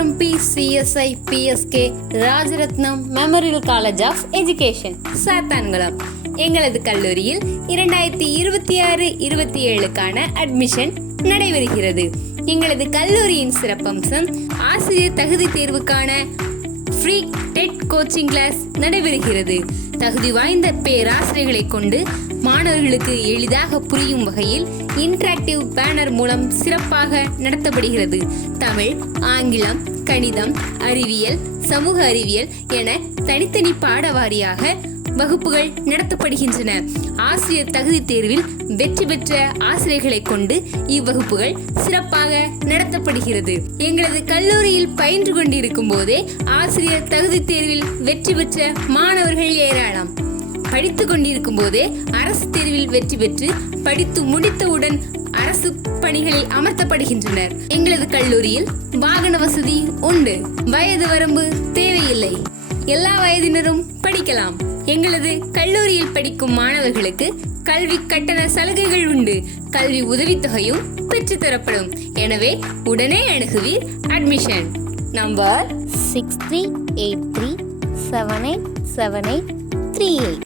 RMP CSI PSK Rajarathnam memorial college of education Sathankulam. எங்களது கல்லூரியில் 2026-27க்கான admission நடைபெறுகிறது. எங்களது கல்லூரியின் சிறப்பம்சம் ஆசிரியர் தகுதி தேர்வுக்கான ஃப்ரீ டெட் கோச்சிங் கிளாஸ் நடைபெறுகிறது. தகுதி வாய்ந்த பேராசிரியர்களை கொண்டு மாணவர்களுக்கு எளிதாக புரியும் வகையில் இன்டராக்டிவ் பேனர் மூலம் சிறப்பாக நடத்தப்படுகிறது. தமிழ், ஆங்கிலம், கணிதம், அறிவியல், சமூக அறிவியல் என தனித்தனி பாட வாரியாக வகுப்புகள் நடத்தப்படுகின்றன. ஆசிரியர் தகுதி தேர்வில் வெற்றி பெற்ற ஆசிரியர்களை கொண்டு இவ்வகுப்புகள் சிறப்பாக நடத்தப்படுகிறது. எங்களது கல்லூரியில் பயின்று கொண்டிருக்கும் போதே ஆசிரியர் தகுதி தேர்வில் வெற்றி பெற்ற மாணவர்கள் ஏராளம். படித்து கொண்டிருக்கும் போதே அரசு தேர்வில் வெற்றி பெற்று படித்து முடித்தவுடன் அரசு பணிகளில் அமர்த்தப்படுகின்றனர். எங்களது கல்லூரியில் வாகன வசதி உண்டு. வயது வரம்பு தேவையில்லை. எல்லா வயதினரும் படிக்கலாம். எங்களது கல்லூரியில் படிக்கும் மாணவர்களுக்கு கல்வி கட்டண சலுகைகள் உண்டு. கல்வி உதவித்தொகையும் பெற்றுத்தரப்படும். எனவே உடனே அணுகுவீர். Admission number 6383787838.